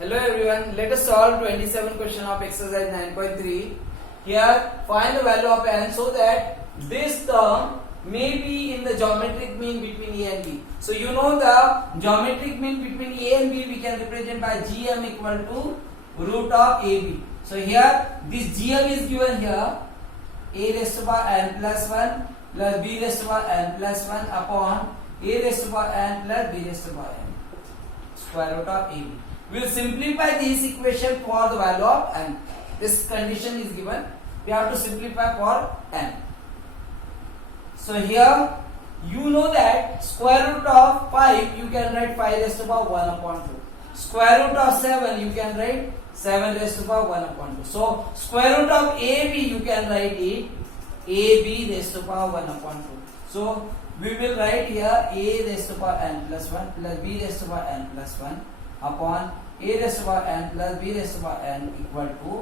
Hello everyone, let us solve 27 question of exercise 9.3. Here, find the value of n so that this term may be in the geometric mean between a and b. So you know the geometric mean between a and b we can represent by gm equal to root of ab. So here this gm is given here, a raised to power n plus 1 plus b raised to power n plus 1 upon a raised to power n plus b raised to power n square root of ab. We will simplify this equation for the value of n. This condition is given. We have to simplify for n. So here you know that square root of 5 you can write 5 raised to power 1 upon 2. Square root of 7 you can write 7 raised to power 1 upon 2. So square root of ab you can write it ab raised to power 1 upon 2. So we will write here a raised to power n plus 1 plus b raised to power n plus 1 upon a raised to power n plus b raised to power n equal to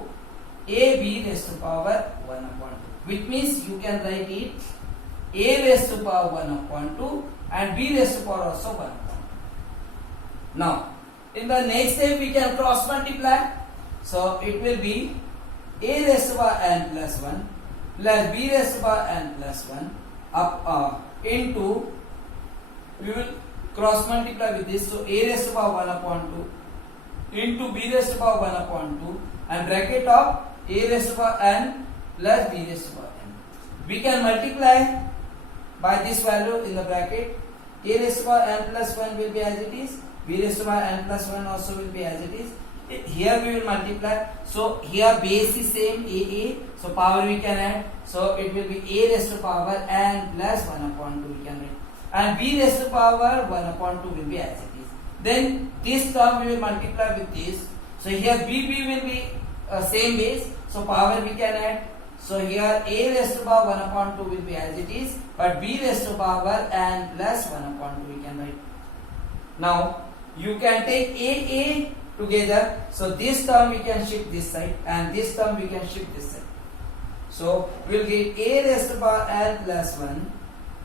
ab raised to power 1 upon 2, which means you can write it a raised to power 1 upon 2 and b raised to power also 1 upon 2. Now in the next step we can cross multiply, so it will be a raised to power n plus 1 plus b raised to power n plus 1 up into, we will cross multiply with this, so a raised to power 1 upon 2 into b raised to power 1 upon 2 and bracket of a raised to power n plus b raised to power n. We can multiply by this value in the bracket. A raised to power n plus 1 will be as it is, b raised to power n plus 1 also will be as it is. Here we will multiply, so here base is same a, so power we can add, so it will be a raised to power n plus 1 upon 2 we can write, and b raised to power 1 upon 2 will be as it is. Then this term we will multiply with this, so here bb will be same base, so power we can add, so here a raised to power 1 upon 2 will be as it is, but b raised to power n plus 1 upon 2 we can write. Now you can take a together, so this term we can shift this side and this term we can shift this side, so we will get a raised to power n plus 1.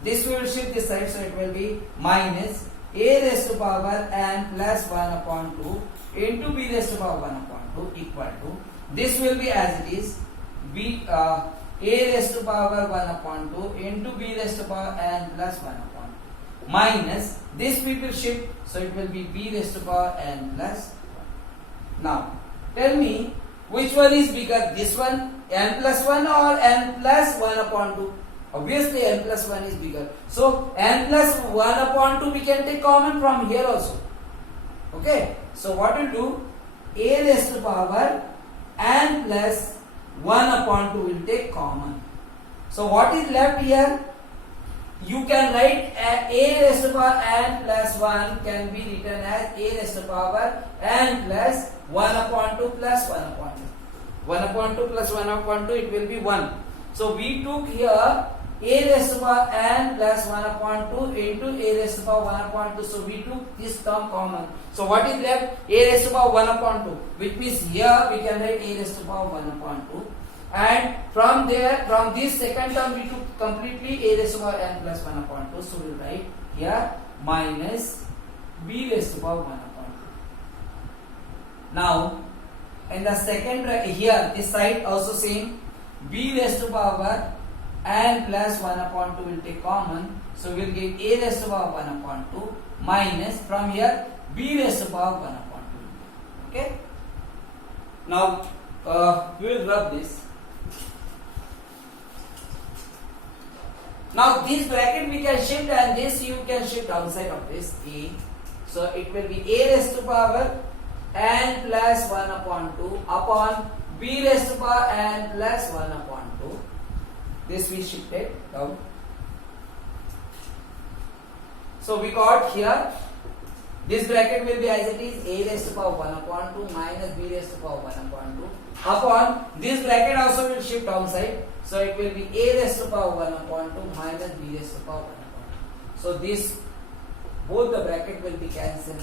This we will shift this side, so it will be minus a raised to power n plus 1 upon 2 into b raised to power 1 upon 2 equal to, this will be as it is, b a raised to power 1 upon 2 into b raised to power n plus 1 upon 2 minus this we will shift, so it will be b raised to power n plus 1. Now tell me which one is bigger, this one n plus 1 or n plus 1 upon 2? Obviously n plus 1 is bigger, so n plus 1 upon 2 we can take common from here also. Okay, so what we'll do, a raised to power n plus 1 upon 2 will take common. So what is left here? You can write a raised to power n plus 1 can be written as a raised to power n plus 1 upon 2 plus 1 upon 2. 1 upon 2 plus 1 upon 2, it will be 1. So we took here a raised to power n plus 1 upon 2 into a raised to power 1 upon 2. So we took this term common. So what is left? A raised to power 1 upon 2, which means here we can write a raised to power 1 upon 2. And from there, from this second term we took completely a raised to power n plus 1 upon 2. So we will write here minus b raised to power 1 upon 2. Now in the second here this side also same, b raised to power n plus 1 upon 2 will take common, so we will get a raised to power 1 upon 2 minus from here b raised to power 1 upon 2. Okay, now we will rub this. Now this bracket we can shift and this you can shift outside of this a, so it will be a raised to power n plus 1 upon 2 upon b raised to power n plus 1 upon 2. This we shifted down. So we got here, this bracket will be as it is, a raised to power 1 upon 2 minus b raised to power 1 upon 2 upon this bracket also will shift downside, so it will be a raised to power 1 upon 2 minus b raised to power 1 upon 2. So this, both the bracket will be cancelled,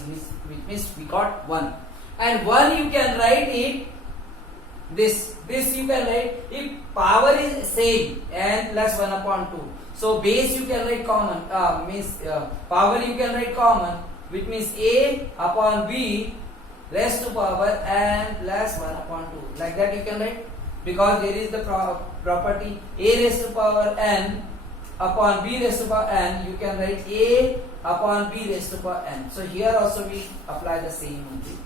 which means we got 1. And 1 you can write it, this you can write, if power is same n plus 1 upon 2, so base you can write common, power you can write common, which means a upon b raised to power n plus 1 upon 2. Like that you can write, because there is the property a raised to power n upon b raised to power n. You can write a upon b raised to power n. So here also we apply the same only.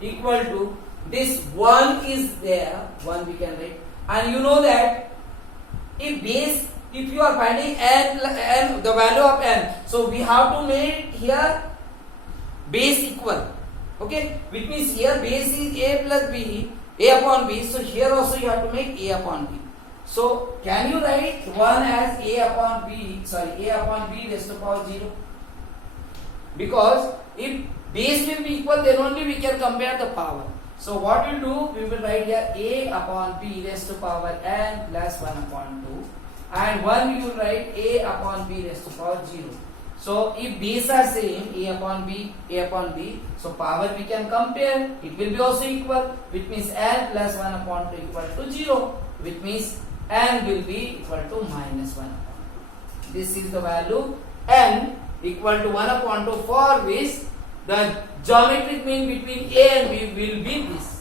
Equal to this 1 is there, 1 we can write, and you know that if you are finding n, the value of n, so we have to make here base equal. Okay, which means here base is a plus b, a upon b, so here also you have to make a upon b. So can you write 1 as a upon b, a upon b raised to power 0? Because if base will be equal, then only we can compare the power. So what we'll do, we will write here a upon b raised to power n plus 1 upon 2, and 1 you will write a upon b raised to power 0. So if base are same, a upon b, so power we can compare, it will be also equal, which means n plus 1 upon 2 equal to 0, which means n will be equal to minus 1 upon 2. This is the value n equal to 1 upon 2, for which the geometric mean between a and b will be this.